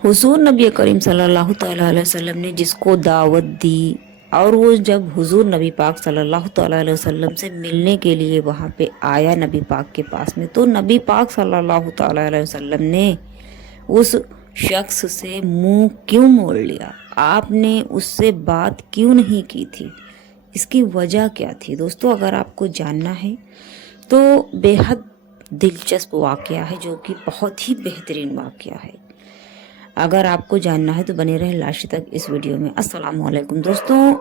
हुजूर नबी करीम सल्लल्लाहु ताला अलैहि वसल्लम ने जिसको दावत दी और वो जब हुजूर नबी पाक सल्लल्लाहु ताला अलैहि वसल्लम से मिलने के लिए वहाँ पे आया नबी पाक के पास में, तो नबी पाक सल्लल्लाहु ताला अलैहि वसल्लम ने उस शख्स से मुंह क्यों मोड़ लिया? आपने उससे बात क्यों नहीं की थी? इसकी वजह क्या थी? दोस्तों, अगर आपको जानना है तो बेहद दिलचस्प वाकया है, जो कि बहुत ही बेहतरीन वाकया है। अगर आपको जानना है तो बने रहें लास्ट तक इस वीडियो में। अस्सलाम वालेकुम दोस्तों,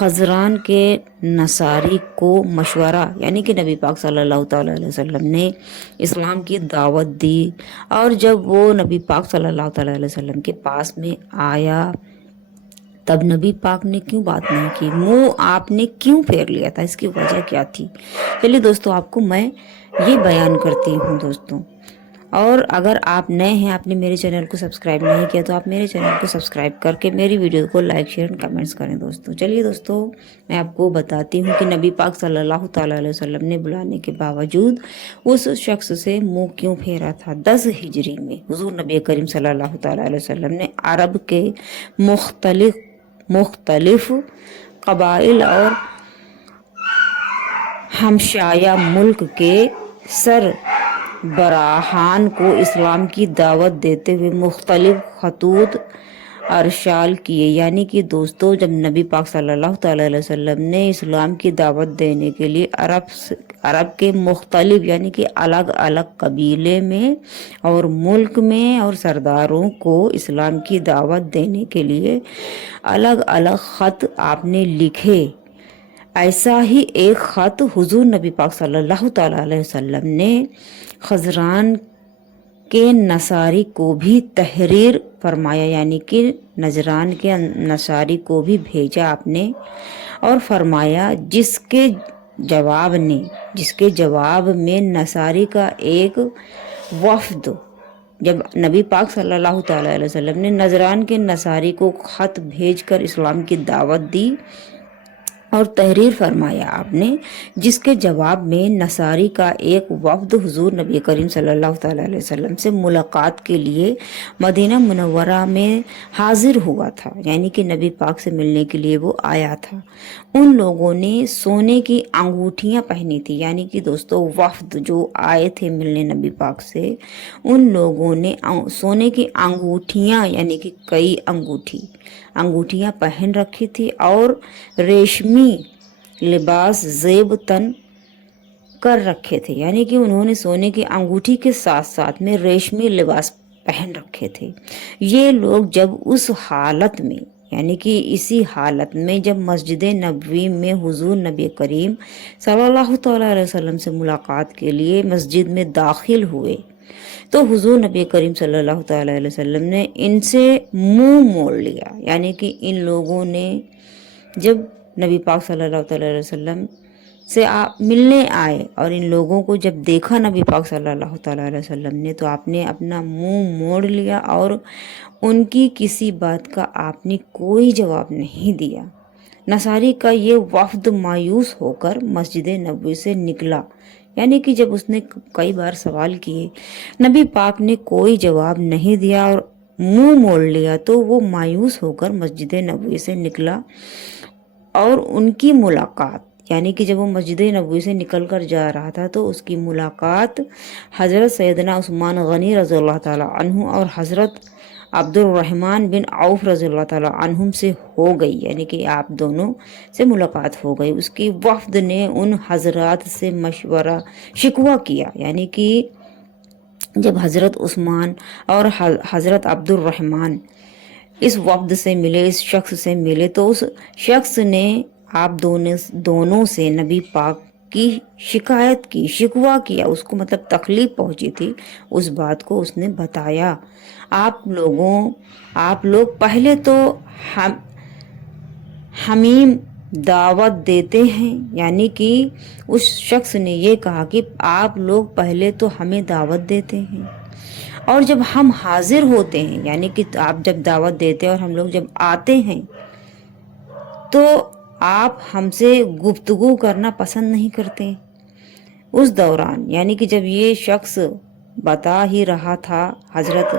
हजरान के नसारी को मशवरा यानी कि नबी पाक सल्लल्लाहु ताला अलैहि वसल्लम ने इस्लाम की दावत दी, और जब वो नबी पाक सल्लल्लाहु ताला अलैहि वसल्लम के पास में आया तब नबी पाक ने क्यों बात नहीं की? मुंह आपने क्यों फेर लिया था? इसकी वजह क्या थी? चलिए दोस्तों, आपको मैं ये बयान करती हूँ दोस्तों। और अगर आप नए हैं, आपने मेरे चैनल को सब्सक्राइब नहीं किया, तो आप मेरे चैनल को सब्सक्राइब करके मेरी वीडियो को लाइक शेयर एंड कमेंट्स करें दोस्तों। चलिए दोस्तों, मैं आपको बताती हूँ कि नबी पाक सल्लल्लाहु ताला अलैहि वसल्लम ने बुलाने के बावजूद उस शख्स से मुंह क्यों फेरा था। 10 हिजरी में हुजूर नबी करीम सल्लल्लाहु ताला अलैहि वसल्लम ने अरब के मुख्तलिफ कबाइल और हमशाया मुल्क के सर बराहान को इस्लाम की दावत देते हुए मुख्तलिफ खतूत अरसाल किए। यानी कि दोस्तों, जब नबी पाक सल्लल्लाहु ताला अलैहि वसल्लम ने इस्लाम की दावत देने के लिए अरब के मुख्तलिफ यानी कि अलग अलग कबीले में और मुल्क में और सरदारों को इस्लाम की दावत देने के लिए अलग अलग ख़त आपने लिखे। ऐसा ही एक ख़त हुजूर नबी पाक सल्लल्लाहु ताला अलैहि वसल्लम ने खजरान के नसारी को भी तहरीर फरमाया, यानी कि नजरान के नसारी को भी भेजा आपने और फरमाया, जिसके जवाब में नसारी का एक वफ्द, जब नबी पाक सल्लल्लाहु ताला अलैहि वसल्लम ने नजरान के नसारी को ख़त भेजकर इस्लाम की दावत दी और तहरीर फरमाया आपने, जिसके जवाब में नसारी का एक वफ्द हुजूर नबी करीम सल्लल्लाहु ताला अलैहि वसल्लम से मुलाकात के लिए मदीना मुनव्वरा में हाजिर हुआ था, यानी कि नबी पाक से मिलने के लिए वो आया था। उन लोगों ने सोने की अंगूठियां पहनी थी, यानी कि दोस्तों वफ्द जो आए थे मिलने नबी पाक से, उन लोगों ने सोने की अंगूठियां यानी कि कई अंगूठियां पहन रखी थी और रेशमी लिबास जेब तन कर रखे थे, यानी कि उन्होंने सोने की अंगूठी के साथ साथ में रेशमी लिबास पहन रखे थे। ये लोग जब उस हालत में यानी कि इसी हालत में जब मस्जिद नबवी में हुजूर नबी करीम सल्लल्लाहु ताला अलैहि वसल्लम से मुलाकात के लिए मस्जिद में दाखिल हुए, तो हुजूर नबी करीम सल्लल्लाहु ताला अलैहि वसल्लम ने इनसे मुंह मोड़ लिया। यानी कि इन लोगों ने जब नबी पाक सल्लल्लाहु ताला अलैहि वसल्लम से मिलने आए और इन लोगों को जब देखा नबी पाक सल्लल्लाहु ताला अलैहि वसल्लम ने, तो आपने अपना मुंह मोड़ लिया और उनकी किसी बात का आपने कोई जवाब नहीं दिया। नसारी का ये वफ्द मायूस होकर मस्जिद नबवी से निकला, यानी कि जब उसने कई बार सवाल किए, नबी पाक ने कोई जवाब नहीं दिया और मुंह मोड़ लिया, तो वो मायूस होकर मस्जिद नबवी से निकला। और उनकी मुलाकात यानी कि जब वो मस्जिद नबवी से निकल कर जा रहा था, तो उसकी मुलाकात हज़रत सैयदना उस्मान गनी रज़ियल्लाहु ताला अन्हु और हज़रत अब्दुर्रहमान बिन औफ रज़ियल्लाहु ताला अन्हुम से हो गई, यानी कि आप दोनों से मुलाकात हो गई। उसकी वफ्द ने उन हजरात से मशवरा शिकवा किया, यानी कि जब हज़रत उस्मान और हज़रत अब्दुर्रहमान इस वफ्द से मिले, इस शख्स से मिले, तो उस शख्स ने आप दोनों से नबी पाक की शिकायत की, शिकवा किया, उसको मतलब तकलीफ पहुंची थी, उस बात को उसने बताया। आप लोग पहले तो हमीम दावत देते हैं, यानी कि उस शख्स ने ये कहा कि आप लोग पहले तो हमें दावत देते हैं और जब हम हाजिर होते हैं, यानी कि आप जब दावत देते हैं और हम लोग जब आते हैं, तो आप हमसे गुफ्तगू करना पसंद नहीं करते। उस दौरान यानी कि जब ये शख्स बता ही रहा था, हज़रत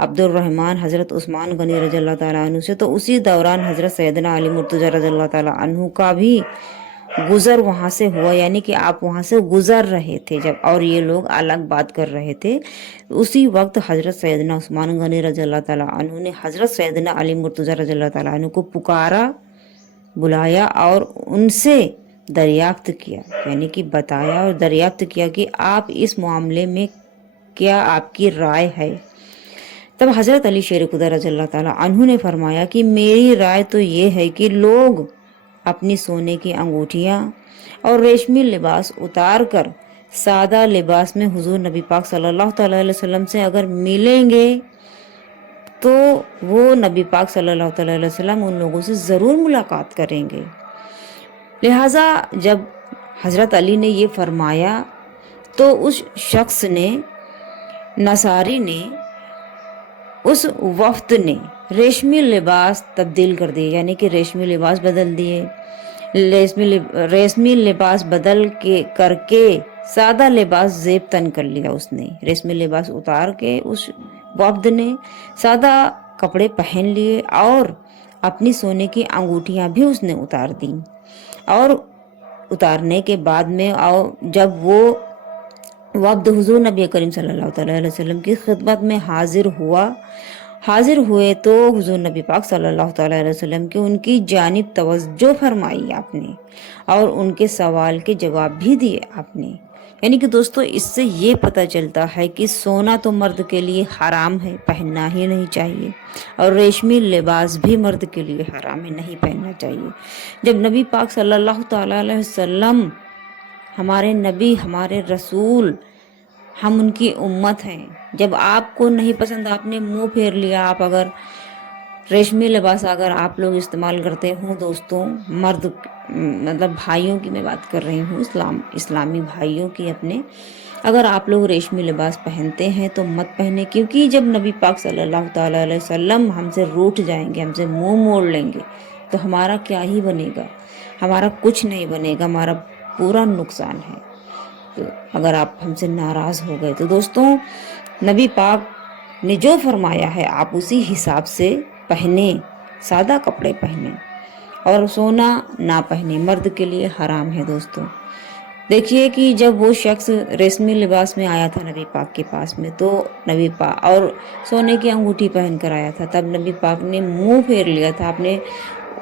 अब्दुर्रहमान हज़रत उस्मान गनी रज़ी अल्लाह ताला अन्हु से, तो उसी दौरान हज़रत सैयदना अली मुर्तज़ा रज़ी अल्लाह ताला अन्हु का भी गुज़र वहाँ से हुआ, यानी कि आप वहाँ से गुज़र रहे थे जब, और ये लोग अलग बात कर रहे थे। उसी वक्त हज़रत सैयदना उस्मान गनी रज़ी अल्लाह ताला अन्हु ने हज़रत सैयदना अली मुर्तज़ा रज़ी अल्लाह ताला अन्हु को पुकारा, बुलाया और उनसे दरियाफ्त किया, यानी कि बताया और दरियाफ्त किया कि आप इस मामले में क्या आपकी राय है। तब हज़रत अली शेर खुदा रज़ी अल्लाह ताला अन्हु ने फरमाया कि मेरी राय तो ये है कि लोग अपनी सोने की अंगूठियाँ और रेशमी लिबास उतार कर सादा लिबास में हुजूर नबी पाक सल्लल्लाहु अलैहि वसल्लम से अगर मिलेंगे तो वो नबी पाक सल्लल्लाहु अलैहि वसल्लम उन लोगों से ज़रूर मुलाकात करेंगे। लिहाजा जब हज़रत अली ने ये फरमाया तो उस शख्स ने, नसारी ने, उस वफ्द ने रेशमी लिबास तब्दील कर दिए, यानी कि रेशमी लिबास बदल दिए। रेशमी लिबास बदल के करके सादा लिबास ज़ेब तन कर लिया उसने। रेशमी लिबास उतार के उस वफ्द ने सादा कपड़े पहन लिए और अपनी सोने की अंगूठियां भी उसने उतार दी। और उतारने के बाद में और जब वो वफ्द हुजूर नबी करीम सल्लल्लाहु अलैहि वसल्लम की खिदमत में हाजिर हुए तो हुजूर नबी पाक सल्लल्लाहु अलैहि वसल्लम की उनकी जानिब तवज्जो फरमाई आपने और उनके सवाल के जवाब भी दिए आपने। यानी कि दोस्तों इससे ये पता चलता है कि सोना तो मर्द के लिए हराम है, पहनना ही नहीं चाहिए, और रेशमी लिबास भी मर्द के लिए हराम है, नहीं पहनना चाहिए। जब नबी पाक सल्लल्लाहु अलैहि वसल्लम हमारे नबी, हमारे रसूल, हम उनकी उम्मत हैं, जब आपको नहीं पसंद आपने मुंह फेर लिया, आप अगर रेशमी लिबास अगर आप लोग इस्तेमाल करते हो दोस्तों, मर्द मतलब भाइयों की मैं बात कर रही हूँ, इस्लामी भाइयों की अपने, अगर आप लोग रेशमी लिबास पहनते हैं तो मत पहने, क्योंकि जब नबी पाक सल्लल्लाहु अलैहि वसल्लम हमसे रूठ जाएंगे, हमसे मुंह मोड़ लेंगे तो हमारा क्या ही बनेगा, हमारा कुछ नहीं बनेगा, हमारा पूरा नुकसान है। तो अगर आप हमसे नाराज़ हो गए तो दोस्तों नबी पाक ने जो फरमाया है आप उसी हिसाब से पहने, सादा कपड़े पहने और सोना ना पहने, मर्द के लिए हराम है। दोस्तों देखिए कि जब वो शख्स रेशमी लिबास में आया था नबी पाक के पास में, तो नबी पाक और सोने की अंगूठी पहन कर आया था, तब नबी पाक ने मुंह फेर लिया था, आपने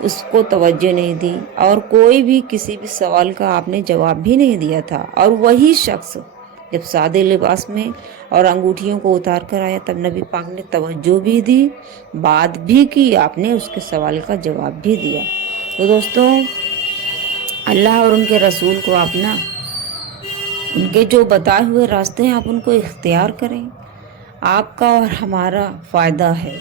उसको तवज्जो नहीं दी और कोई भी किसी भी सवाल का आपने जवाब भी नहीं दिया था। और वही शख्स जब सादे लिबास में और अंगूठियों को उतार कर आया तब नबी पाक ने तवज्जो भी दी, बात भी की, आपने उसके सवाल का जवाब भी दिया। तो दोस्तों अल्लाह और उनके रसूल को आप ना, उनके जो बताए हुए रास्ते हैं आप उनको इख्तियार करें, आपका और हमारा फ़ायदा है।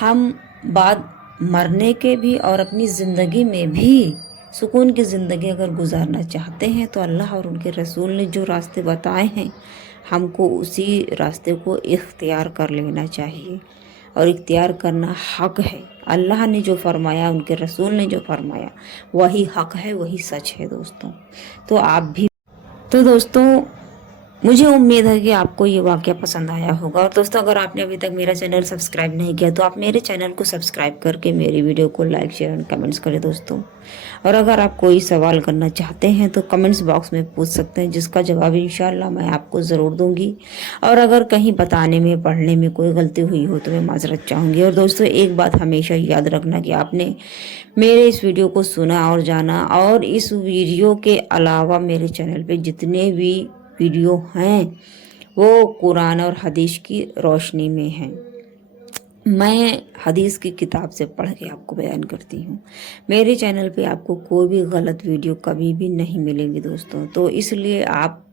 हम बाद मरने के भी और अपनी ज़िंदगी में भी सुकून की ज़िंदगी अगर गुजारना चाहते हैं तो अल्लाह और उनके रसूल ने जो रास्ते बताए हैं हमको उसी रास्ते को इख्तियार कर लेना चाहिए, और इख्तियार करना हक है। अल्लाह ने जो फरमाया, उनके रसूल ने जो फरमाया वही हक है, वही सच है दोस्तों। तो आप भी, तो दोस्तों मुझे उम्मीद है कि आपको ये वाक़या पसंद आया होगा। और दोस्तों अगर आपने अभी तक मेरा चैनल सब्सक्राइब नहीं किया तो आप मेरे चैनल को सब्सक्राइब करके मेरी वीडियो को लाइक, शेयर और कमेंट्स करें दोस्तों। और अगर आप कोई सवाल करना चाहते हैं तो कमेंट्स बॉक्स में पूछ सकते हैं, जिसका जवाब इंशाल्लाह मैं आपको ज़रूर दूंगी। और अगर कहीं बताने में, पढ़ने में कोई गलती हुई हो तो मैं माजरत चाहूँगी। और दोस्तों एक बात हमेशा याद रखना कि आपने मेरे इस वीडियो को सुना और जाना, और इस वीडियो के अलावा मेरे चैनल पर जितने भी वीडियो हैं वो कुरान और हदीस की रोशनी में हैं। मैं हदीस की किताब से पढ़ के आपको बयान करती हूँ। मेरे चैनल पे आपको कोई भी गलत वीडियो कभी भी नहीं मिलेंगी दोस्तों। तो इसलिए आप